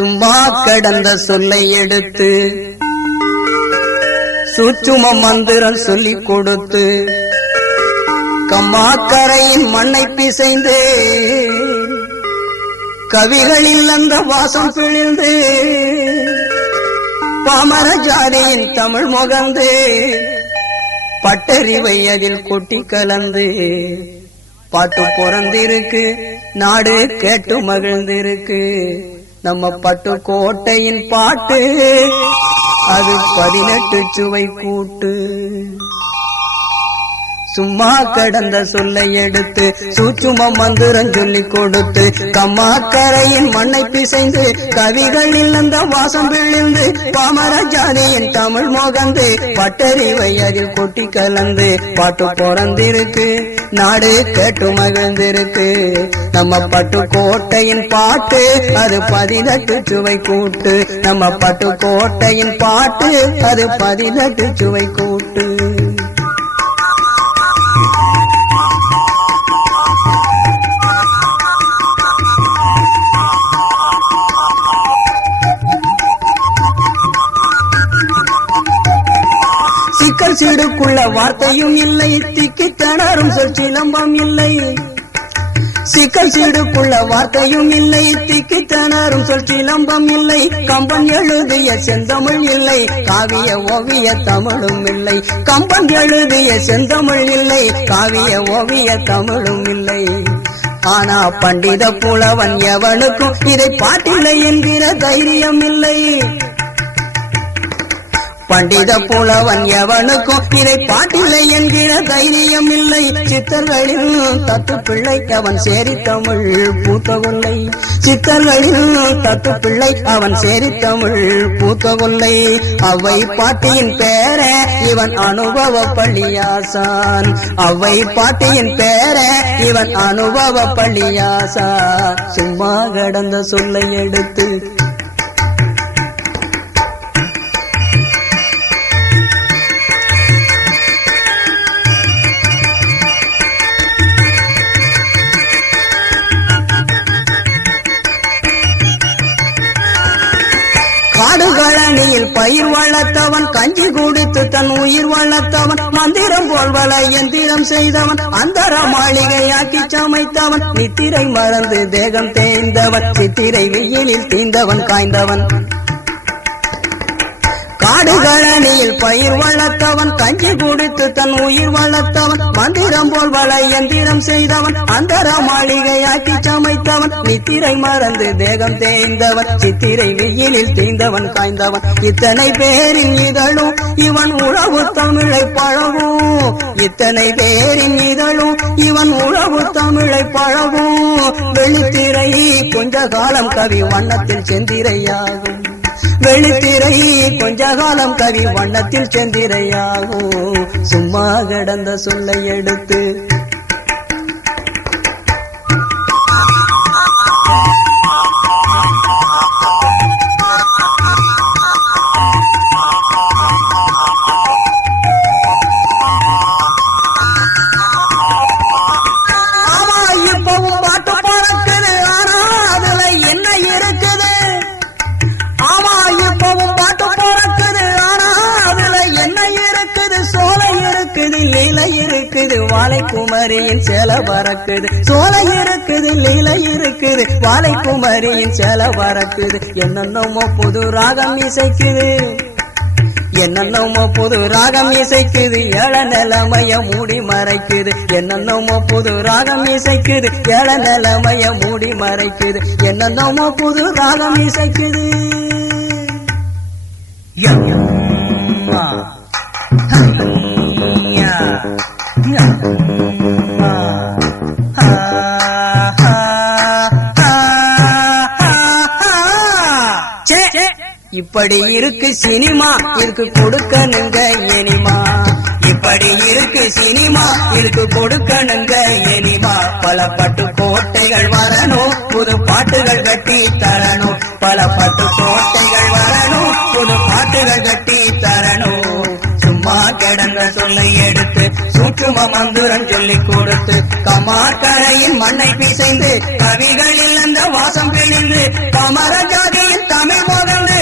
சும்மா கடந்த சொல்லை எடுத்து சுற்றும மந்திரம் சொல்லிக் கொடுத்து கம்மாக்கரையின் மண்ணை பிசைந்து கவிகளில் அந்த வாசம் பிழிந்து பாமர ஜாதியின் தமிழ் முகந்து பட்டறிவை அதில் கொட்டி கலந்து பாட்டு பிறந்திருக்கு நாடு கேட்டு மகிழ்ந்திருக்கு. நம்ம பட்டு கோட்டையின் பாட்டு அது பதினெட்டு சுவை கூட்டு. சும்மா கடந்த சொல்லை எடுத்து சூச்சும மந்திரம் சொல்லி கொடுத்து கம்மாக்கரையின் மண்ணை பிசைந்து கவிகளில் அந்த வாசம் விழுந்து பாமர ஜாதியின் தமிழ் மோகந்து பட்டறிவை அதில் கொட்டி கலந்து பாட்டு பிறந்திருக்கு நாடு கேட்டு மகிழ்ந்திருக்கு. நம்ம பட்டு கோட்டையின் பாட்டு அது பதினெட்டு சுவை கூட்டு. நம்ம பட்டு கோட்டையின் பாட்டு அது பதினெட்டு சுவை கூட்டு. சிக்கல் சீடுக்குள்ள வார்த்தையும் இல்லை திக்கி திணறும் சொல் சிலம்பம் இல்லை. சிக்கல் சீடுக்குள்ள வார்த்தையும் இல்லை திக்கி திணறும் சொல் சிலம்பம் இல்லை. கம்பன் எழுதிய செந்தமிழ் இல்லை காவிய ஓவிய தமிழும் இல்லை. கம்பன் எழுதிய செந்தமிழ் இல்லை காவிய ஓவிய தமிழும் இல்லை. ஆனா பண்டித புலவன் எவனுக்கும் இதை பாட்டில்லை என்கிற தைரியம் இல்லை. பண்டித புலவன் எவனுக்கும் இதை பாட்டில்லை என்கிற தைரியம் இல்லை. சித்தர்களில் தத்து பிள்ளை அவன் சேரி தமிழ் பூத்தகொல்லை. சித்தர்களில் தத்து பிள்ளை அவன் சேரி தமிழ் பூத்தகொல்லை. அவை பாட்டியின் பேர இவன் அனுபவ பள்ளியாசான். அவை பாட்டியின் பேர இவன் அனுபவ பள்ளியாசான். சும்மா கடந்த சொல்லை எடுத்து காடுகளணியில் பயிர் வளர்த்தவன் கஞ்சி குடித்து தன் உயிர் வளர்த்தவன் மந்திரம் போல் வள எந்திரம் செய்தவன் அந்தர மாளிகையாக்கி சமைத்தவன் நித்திரை மறந்து தேகம் தேய்ந்தவன் சித்திரை வெயிலில் தீந்தவன் காய்ந்தவன். காடுகளணி கொடுத்து தன் உயிர் வளர்த்தவன். மந்திரம் போல் வள எந்திரம் செய்தவன். அந்தர மாளிகையாக்கி சமைத்தவன். நித்திரை மறந்து தேகம் தேய்ந்தவன். சித்திரை வெயிலில் தீந்தவன் காய்ந்தவன். இத்தனை பேரின் இதழும் இவன் உழவு தமிழை பழகும். இத்தனை பேரின் இதழும் இவன் உழவு தமிழை பழகும். வெளித்திரை கொஞ்ச காலம் கவி வண்ணத்தில் செந்திரையாகும். வெளித்திரை கொஞ்ச காலம் கவி வண்ணத்தில் செந்திரையாகும் சும்மா கிடந்த சொல்லை எடுத்து இருக்குது வாழை குமரியின் சேலை பறக்குது. சோலை இருக்குது லீலை இருக்குது வாழை குமரியின் சேலை பறக்குது. என்னென்னமோ புது ராகம் இசைக்குது. என்னென்னமோ புது ராகம் இசைக்குது. ஏழ நிலைமைய மூடி மறைக்குது. என்னென்னமோ புது ராகம் இசைக்குது. ஏழ நிலைமைய மூடி மறைக்குது. என்னென்னமோ புது ராகம் இசைக்குது. யம்மா, இப்படி இருக்கு சினிமா இதுக்கு கொடுக்கணுங்க எனிமா இப்படி இருக்கு சினிமா இதுக்கு கொடுக்கணுங்க எனிமா பல பட்டு கோட்டைகள் வரணும் புது பாட்டுகள் கட்டி தரணும். பல பட்டு கோட்டைகள் வரணும் புது பாட்டுகள் கட்டி தரணும். கடந்த சொல்லை எடுத்து சூற்றும மந்துரம் சொல்லி கொடுத்து கமார்கரையின் மண்ணை பிசைந்து கவிகளில் அந்த வாசம் பிழிந்து கமர ஜாதியில் தமிழ் முதந்து